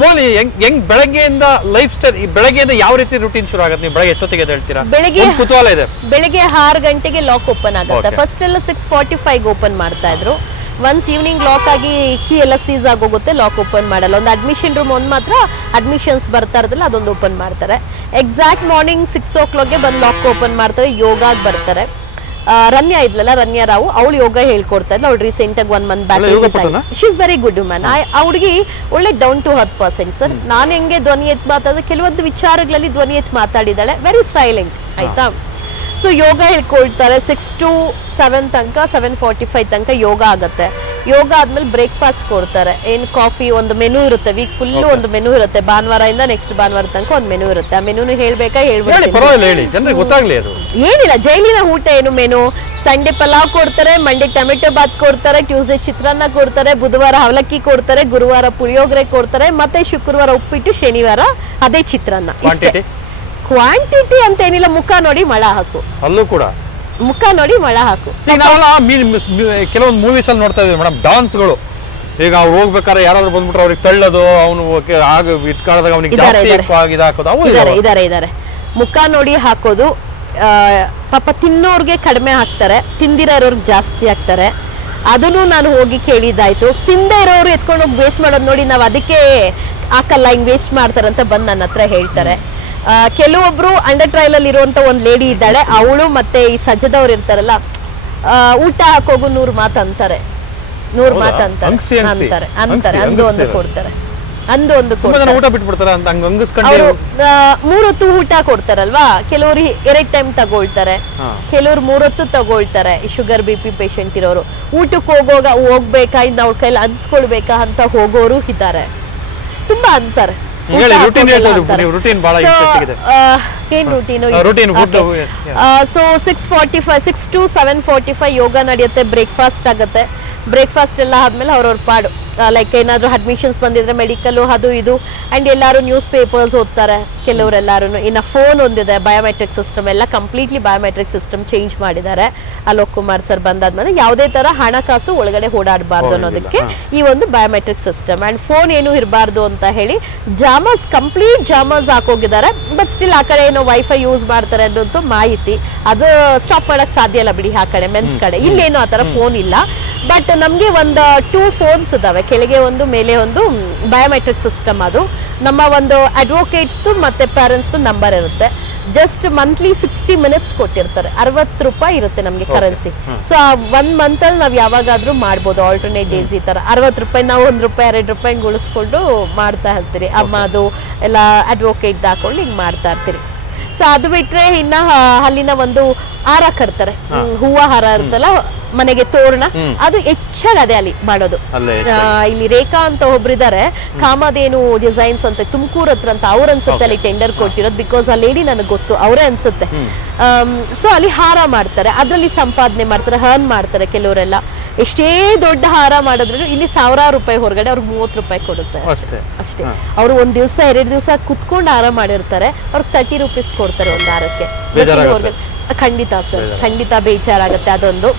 ಬೋಲಿ ಹೆಂಗ್ ಬೆಳಗ್ಗೆಯಿಂದ life style ಬೆಳಗ್ಗೆಯಿಂದ ಯಾವ ರೀತಿ ರೂಟೀನ್ ಶುರು ಆಗುತ್ತೆ? ನೀವು ಬೆಳಗ್ಗೆ ಎಷ್ಟೊತ್ತಿಗೆ ಹೇಳ್ತೀರಾ? ಬೆಳಗ್ಗೆ ಕುತೂಹಲ ಇದೆ. ಬೆಳಗ್ಗೆ 6 ಗಂಟೆಗೆ ಲಾಕ್ ಓಪನ್ ಆಗುತ್ತೆ. ಫಸ್ಟ್ ಎಲ್ಲ 6:45 ಓಪನ್ ಮಾಡ್ತಾ ಇದ್ರು. ಒನ್ಸ್ ಈವ್ನಿಂಗ್ ಲಾಕ್ ಆಗಿ ಕೀ ಎಲ್ಲ ಸೀಸ್ ಆಗೋಗುತ್ತೆ, ಲಾಕ್ ಓಪನ್ ಮಾಡಲ್ಲ. ಒಂದು ಅಡ್ಮಿಷನ್ ರೂಮ್ ಒಂದು ಮಾತ್ರ ಅಡ್ಮಿಷನ್ಸ್ ಬರ್ತಾ ಇರೋದಿಲ್ಲ, ಅದೊಂದು ಓಪನ್ ಮಾಡ್ತಾರೆ. ಎಕ್ಸಾಕ್ಟ್ ಮಾರ್ನಿಂಗ್ 6 o'clock ಬಂದು ಲಾಕ್ ಓಪನ್ ಮಾಡ್ತಾರೆ. ಯೋಗಾಗ ಬರ್ತಾರೆ. ರನ್ಯಾ ಇದ್ಲಲ್ಲ, ರನ್ಯಾ ರಾವ್, ಅವಳು ಯೋಗ ಹೇಳ್ಕೊಡ್ತಾ ಇದ್ಲು. ಅವಳು ರೀಸೆಂಟ್ ಆಗಿ 1 month back. She is very good woman. ಅವಳಿಗೆ ಒಳ್ಳೆ down to earth person sir. ನಾನು ಹೆಂಗೆ ಧ್ವನಿ ಎತ್ತು ಮಾತಾಡಿದ್ರೆ ಕೆಲವೊಂದು ವಿಚಾರಗಳಲ್ಲಿ ಧ್ವನಿ ಎತ್ತು ಮಾತಾಡಿದಾಳೆ. ವೆರಿ ಸೈಲೆಂಟ್ ಆಯ್ತಾ. ಸೊ ಯೋಗ ಹೇಳ್ಕೊಳ್ತಾರೆ. 6 to 7 ತನಕ, 7:45 ತನಕ ಯೋಗ ಆಗುತ್ತೆ. ಯೋಗ ಆದ್ಮೇಲೆ ಬ್ರೇಕ್ಫಾಸ್ಟ್ ಕೊಡ್ತಾರೆ. ಏನು ಕಾಫಿ, ಒಂದು ಮೆನು ಇರುತ್ತೆ. ವೀಕ್ ಫುಲ್ ಒಂದು ಮೆನು ಇರುತ್ತೆ. ಭಾನುವಾರದಿಂದ ನೆಕ್ಸ್ಟ್ ಭಾನುವಾರ ತನಕ ಒಂದು ಮೆನು ಇರುತ್ತೆ. ಆ ಮೆನುನು ಹೇಳ್ಬೇಕಾ? ಏನಿಲ್ಲ, ಜೈಲಿನ ಊಟ ಏನು ಮೆನು? ಸಂಡೇ ಪಲಾವ್ ಕೊಡ್ತಾರೆ, ಮಂಡೇ ಟೊಮೆಟೊ ಬಾತ್ ಕೊಡ್ತಾರೆ, ಟ್ಯೂಸ್ಡೇ ಚಿತ್ರಾನ್ನ ಕೊಡ್ತಾರೆ, ಬುಧವಾರ ಅವಲಕ್ಕಿ ಕೊಡ್ತಾರೆ, ಗುರುವಾರ ಪುಳಿಯೋಗರೆ ಕೊಡ್ತಾರೆ, ಮತ್ತೆ ಶುಕ್ರವಾರ ಉಪ್ಪಿಟ್ಟು, ಶನಿವಾರ ಅದೇ ಚಿತ್ರಾನ್ನ. ಕ್ವಾಂಟಿಟಿ ಅಂತ ಏನಿಲ್ಲ, ಮುಖ ನೋಡಿ ಮಳ ಹಾಕು. ಅಲ್ಲೂ ಕೂಡ ಮುಖ ನೋಡಿ ಮಳ ಹಾಕು. ಕೆಲವೊಂದು ಮೂವೀಸ್ ಅಲ್ಲಿ ನೋಡ್ತಾ ಇದ್ದೀವಿ ಮೇಡಮ್, ಡಾನ್ಸ್ಗಳು. ಈಗ ಅವ್ರು ಹೋಗ್ಬೇಕಾದ್ರೆ ಯಾರಾದ್ರೂ ಬಂದ್ಬಿಟ್ರೆ ಅವ್ರಿಗೆ ತಳ್ಳೋದು, ಅವನು ಇಟ್ಕಾಳದಾಗ ಅವನಿಗೆ ಇದಾರೆ. ಮುಖ ನೋಡಿ ಹಾಕೋದು. ಪಾಪ ತಿನ್ನೋರ್ಗೆ ಕಡಿಮೆ ಹಾಕ್ತಾರೆ, ತಿಂದಿರೋ ಇರೋರ್ಗೆ ಜಾಸ್ತಿ ಹಾಕ್ತಾರೆ. ಅದನ್ನು ನಾನು ಹೋಗಿ ಕೇಳಿದ್ದಾಯ್ತು. ತಿಂದೇ ಇರೋರು ಎತ್ಕೊಂಡು ಹೋಗಿ ವೇಸ್ಟ್ ಮಾಡೋದು ನೋಡಿ ನಾವು ಅದಕ್ಕೆ ಹಾಕಲ್ಲ, ಹಿಂಗ್ ವೇಸ್ಟ್ ಮಾಡ್ತಾರಂತ ಬಂದು ನನ್ನ ಹತ್ರ ಹೇಳ್ತಾರೆ. ಕೆಲವೊಬ್ರು ಅಂಡರ್ ಟ್ರಯಲ್ ಅಲ್ಲಿ ಇರುವಂತ ಒಂದ್ ಲೇಡಿ ಇದ್ದಾಳೆ. ಅವಳು ಮತ್ತೆ ಈ ಸಜ್ಜದವ್ರು ಇರ್ತಾರಲ್ಲ, ಊಟ ಹಾಕೋಗು 100 ಮಾತು ಅಂತಾರೆ. 100 ಮಾತು ಅಂತಾರೆ. ಅಂದು ಒಂದು ಕೊಡ್ತಾರೆ. ಊಟ ಬಿಟ್ಬಿಡ್ತಾರೆ ಅಂತ ಅವರು 3 ಹೊತ್ತು ಊಟ ಕೊಡ್ತಾರಲ್ವಾ. ಕೆಲವರು 2 ಟೈಮ್ ತಗೊಳ್ತಾರೆ, ಕೆಲವರು 3 ಹೊತ್ತು ತಗೊಳ್ತಾರೆ. ಶುಗರ್ BP ಪೇಷಂಟ್ ಇರೋರು ಊಟಕ್ಕೆ ಹೋಗ್ಬೇಕಾ, ಇನ್ನು ಅವ್ರ ಕೈಲಿ ಅನ್ಸ್ಕೊಳ್ಬೇಕಾ ಅಂತ ಹೋಗೋರು ಇದ್ದಾರೆ. ತುಂಬಾ ಅಂತಾರೆ. ಸೊ 6 to 7:45 ಯೋಗ ನಡೆಯುತ್ತೆ. ಬ್ರೇಕ್ಫಾಸ್ಟ್ ಆಗುತ್ತೆ. ಬ್ರೇಕ್ಫಾಸ್ಟ್ ಎಲ್ಲ ಆದ್ಮೇಲೆ ಅವ್ರವ್ರ ಪಾಡು, ಲೈಕ್ ಏನಾದ್ರು ಅಡ್ಮಿಷನ್ಸ್ ಬಂದಿದ್ರೆ ಮೆಡಿಕಲ್ ಅದು ಇದು, ಅಂಡ್ ಎಲ್ಲಾರು ನ್ಯೂಸ್ ಪೇಪರ್ಸ್ ಓದ್ತಾರೆ. ಕೆಲವರೆಲ್ಲಾರು ಇನ್ನ ಫೋನ್ ಒಂದಿದೆ, ಬಯೋಮೆಟ್ರಿಕ್ ಸಿಸ್ಟಮ್ ಎಲ್ಲ ಕಂಪ್ಲೀಟ್ಲಿ ಬಯೋಮೆಟ್ರಿಕ್ ಸಿಸ್ಟಮ್ ಚೇಂಜ್ ಮಾಡಿದ್ದಾರೆ. ಅಲೋಕ್ ಕುಮಾರ್ ಸರ್ ಬಂದಾದ್ಮೇಲೆ ಯಾವುದೇ ತರ ಹಣಕಾಸು ಒಳಗಡೆ ಓಡಾಡಬಾರ್ದು ಅನ್ನೋದಕ್ಕೆ ಈ ಒಂದು ಬಯೋಮೆಟ್ರಿಕ್ ಸಿಸ್ಟಮ್. ಅಂಡ್ ಫೋನ್ ಏನು ಇರಬಾರ್ದು ಅಂತ ಹೇಳಿ ಜಾಮರ್ಸ್, ಕಂಪ್ಲೀಟ್ ಜಾಮರ್ಸ್ ಹಾಕೋಗಿದ್ದಾರೆ. ಬಟ್ ಸ್ಟಿಲ್ ಆ ಕಡೆ ಏನೋ ವೈಫೈ ಯೂಸ್ ಮಾಡ್ತಾರೆ ಅನ್ನೋದು ಮಾಹಿತಿ. ಅದು ಸ್ಟಾಪ್ ಮಾಡಕ್ ಸಾಧ್ಯ ಇಲ್ಲ ಬಿಡಿ. ಆ ಕಡೆ ಮೆನ್ಸ್ ಕಡೆ ಇಲ್ಲೇನು ಆತರ ಫೋನ್ ಇಲ್ಲ. ಬಟ್ ನಮ್ಗೆ ಒಂದು 2 phones ಇದಾವೆ, ಕೆಳಗೆ ಒಂದು ಮೇಲೆ ಒಂದು. Biometric system. ಅದು ನಮ್ಮ ಒಂದು ಅಡ್ವೊಕೇಟ್ಸ್ ಮತ್ತೆ ಪೇರೆಂಟ್ಸ್ ನಂಬರ್ ಇರುತ್ತೆ. ಜಸ್ಟ್ ಮಂತ್ಲಿ 60 minutes ಕೊಟ್ಟಿರ್ತಾರೆ. 60 ರೂಪಾಯಿ ಇರುತ್ತೆ ನಮ್ಗೆ ಕರೆನ್ಸಿ. ಸೊ ಆ 1 month ಅಲ್ಲಿ ನಾವ್ ಯಾವಾಗಾದ್ರೂ ಮಾಡ್ಬೋದು, ಆಲ್ಟರ್ನೇಟ್ ಡೇಸ್ ಈ ತರ. 60 ರೂಪಾಯಿ ನಾವು 1 ರೂಪಾಯಿ 2 ರೂಪಾಯಿ ಉಳಿಸ್ಕೊಂಡು ಮಾಡ್ತಾ ಇರ್ತೀರಿ. ಅಮ್ಮ ಅದು ಎಲ್ಲ ಅಡ್ವೊಕೇಟ್ ಹಾಕೊಂಡು ಹಿಂಗ್ ಮಾಡ್ತಾ ಇರ್ತೀರಿ. ಸೊ ಅದು ಬಿಟ್ರೆ ಇನ್ನ ಅಲ್ಲಿನ ಒಂದು ಹಾರ ಕರ್ತಾರೆ, ಹೂವ ಹಾರ ಇರುತ್ತಲ್ಲ, ಮನೆಗೆ ತೋರಣ, ಅದು ಹೆಚ್ಚಾಗಿ ಅದೇ ಅಲ್ಲಿ ಮಾಡೋದು. ಇಲ್ಲಿ ರೇಖಾ ಅಂತ ಒಬ್ರಿದ್ದಾರೆ, ಕಾಮಧೇನು ಡಿಸೈನ್ಸ್ ಅಂತ ತುಮಕೂರು ಹತ್ರ ಅಂತ, ಅವ್ರ ಅನ್ಸುತ್ತೆ ಅಲ್ಲಿ ಟೆಂಡರ್ ಕೊಟ್ಟಿರೋದು. ಬಿಕಾಸ್ ಆ ಲೇಡಿ ನನಗೆ ಗೊತ್ತು, ಅವರೇ ಅನ್ಸುತ್ತೆ. ಸೊ ಅಲ್ಲಿ ಹಾರ ಮಾಡ್ತಾರೆ, ಅದ್ರಲ್ಲಿ ಸಂಪಾದನೆ ಮಾಡ್ತಾರೆ, ಹರ್ನ್ ಮಾಡ್ತಾರೆ ಕೆಲವರೆಲ್ಲ. ಎಷ್ಟೇ ದೊಡ್ಡ ಹಾರ ಮಾಡಿದ್ರು ಇಲ್ಲಿ 1000 ರೂಪಾಯಿ ಹೊರಗಡೆ ಅವ್ರಿಗೆ 30 ರೂಪಾಯಿ ಕೊಡುತ್ತೆ ಅಷ್ಟೇ. ಅವ್ರು 1 ದಿವಸ 2 ದಿವಸ ಕುತ್ಕೊಂಡು ಹಾರ ಮಾಡಿರ್ತಾರೆ, ಅವ್ರಿಗೆ 30 rupees ಕೊಡ್ತಾರೆ ಒಂದು ಹಾರಕ್ಕೆ. ಖಂಡಿತ ಸರ್, ಖಂಡಿತ ಬೇಜಾರಾಗುತ್ತೆ ಅದೊಂದು.